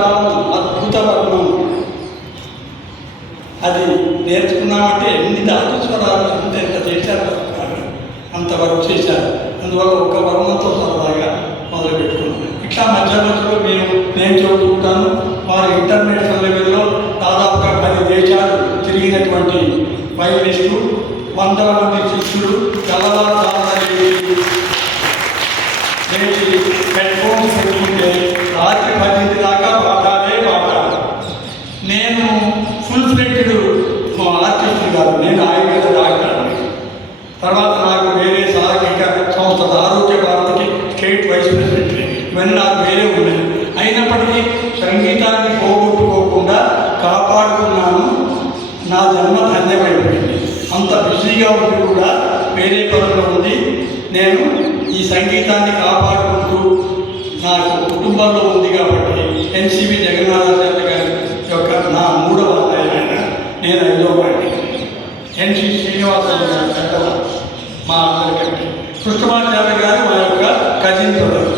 స్వరాలు అద్భుత వర్ణం. అది నేర్చుకున్నామంటే ఎన్ని ధాతు స్వరాలు ఎంత చేశారు, అంతవరకు చేశారు. అందువల్ల ఒక్క వర్ణంతో సరదాగా మొదలుపెట్టుకున్నాం. ఇట్లా మధ్య మధ్యలో నేను చదువుకుంటాను. వారు ఇంటర్నేషనల్ లెవెల్లో దాదాపుగా 10 దేశాలు తిరిగినటువంటి వైలిస్టు, 100 మంది శిష్యులు, హెడ్ ఫోన్స్ పెట్టుకుంటే రాత్రి 10 దాకా పాఠాలే పాఠాలు. నేను ఫుల్ ఫ్లెడ్జ్డ్ ఆర్టిస్ట్ కాదు, నేను ఆయుర్వేద డాక్టర్. తర్వాత నాకు వేరే సాంఘిక సంస్థల ఆరోగ్య భారతికి స్టేట్ వైస్ ప్రెసిడెంట్, ఇవన్నీ నాకు వేరే ఉన్నాయి. అయినప్పటికీ సంగీతాన్ని పోగొట్టుకోకుండా కాపాడుకున్నాను. నా జన్మ ధన్యమైపోయింది. అంత బిజీగా ఉండి కూడా వేరే పనులు ఉంది. నేను ఈ సంగీతాన్ని కాపాడుకుంటూ నాకు కుటుంబంలో ఉంది కాబట్టి ఎన్సివి జగన్నాథాచార్య గారి యొక్క నా 3వ అన్నయ్య, నేను 5వ వాడిని. ఎన్సి శ్రీనివాసరావు గారు పెద్దవారు మా అందరికంటే. కృష్ణమాచార్య గారు మా యొక్క కజిన్ బ్రదర్,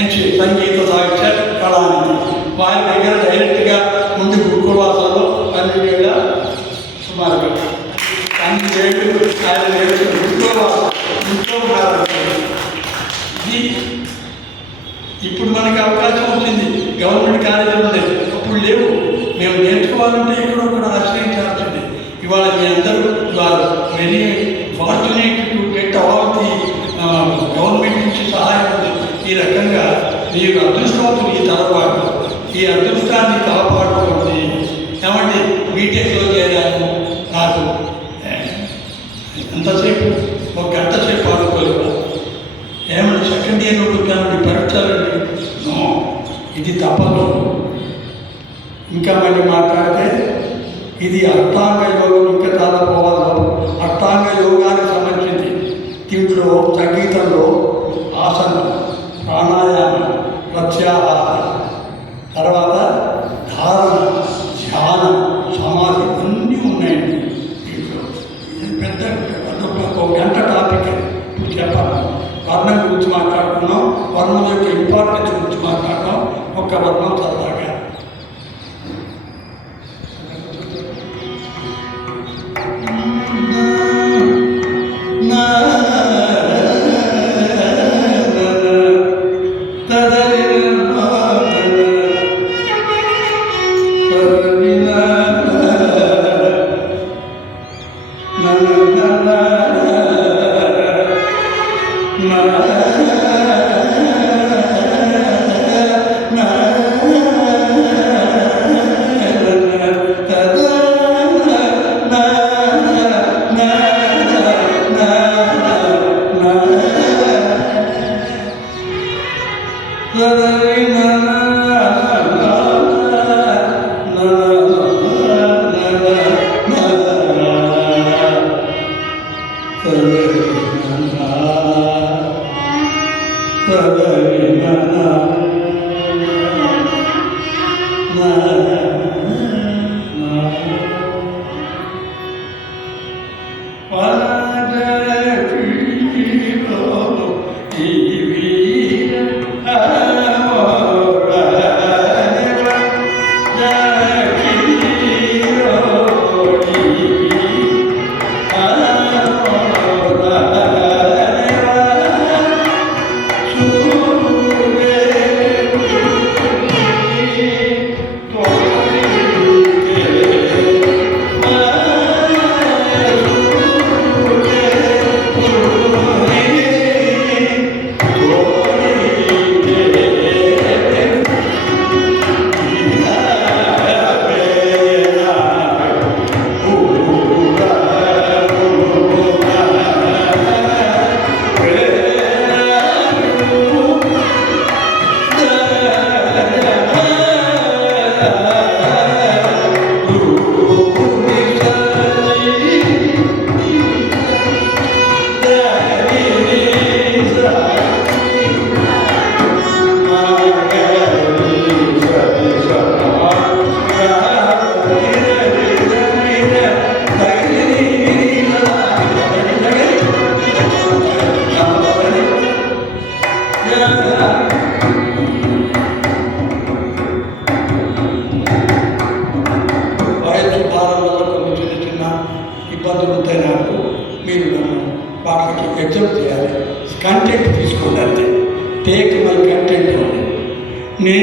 ఎన్సి సంగీత సాహిత్య కళానిధి. వారి దగ్గర డైరెక్ట్గా ముందు గురుకులవాసంలో 12 ఏళ్ళ సుమారుగా 12 ఏళ్ళు ఆయన ఇంట్లో ఉన్నారు. ఇప్పుడు మనకి అవకాశం వచ్చింది, గవర్నమెంట్ కాలేజీలు ఉన్నాయి, అప్పుడు లేవు. మేము నేర్చుకోవాలంటే ఎక్కడో కూడా ఆశ్రయించాల్సింది. ఇవాళ మీ అందరూ very fortunate to get all the government నుంచి సహాయం ఉంది. ఈ రకంగా మీరు అదృష్టవంతులు. ఈ తరపాటు ఈ అదృష్టాన్ని కాపాడుకోండి. ఏమంటే బీటెక్లో చేరాను, నాకు ఎంతసేపు 1 గంట సేపు ఆడుకోలేవా? ఏమంటే సెకండ్ ఇయర్ ఉంటానండి, పరీక్షలండి. నో, ఇది తప్పదు. ఇంకా మళ్ళీ మాట్లాడితే ఇది అష్టాంగ యోగం, ఇంకా చాలా పోవాలి. అష్టాంగ యోగానికి సంబంధించింది. దీంట్లో సంగీతంలో ఆసనం, ప్రాణాయామం, ప్రత్యాహారం, తర్వాత ధారణ, ధ్యానం, సమాధి అన్నీ ఉన్నాయండి దీంట్లో. పెద్ద 1 గంట టాపిక్ చెప్పాలి. వర్ణం గురించి మాట్లాడుకున్నాం, వర్ణం యొక్క ఇంపార్టెన్స్ గురించి మాట్లాడతాం. ఒక్క వర్ణం సరదాగా ఎగ్జామ్ చేయాలి, కంటెంట్ తీసుకోండి అంతే. టేక్ మై కంటెంట్ ఉంది. నే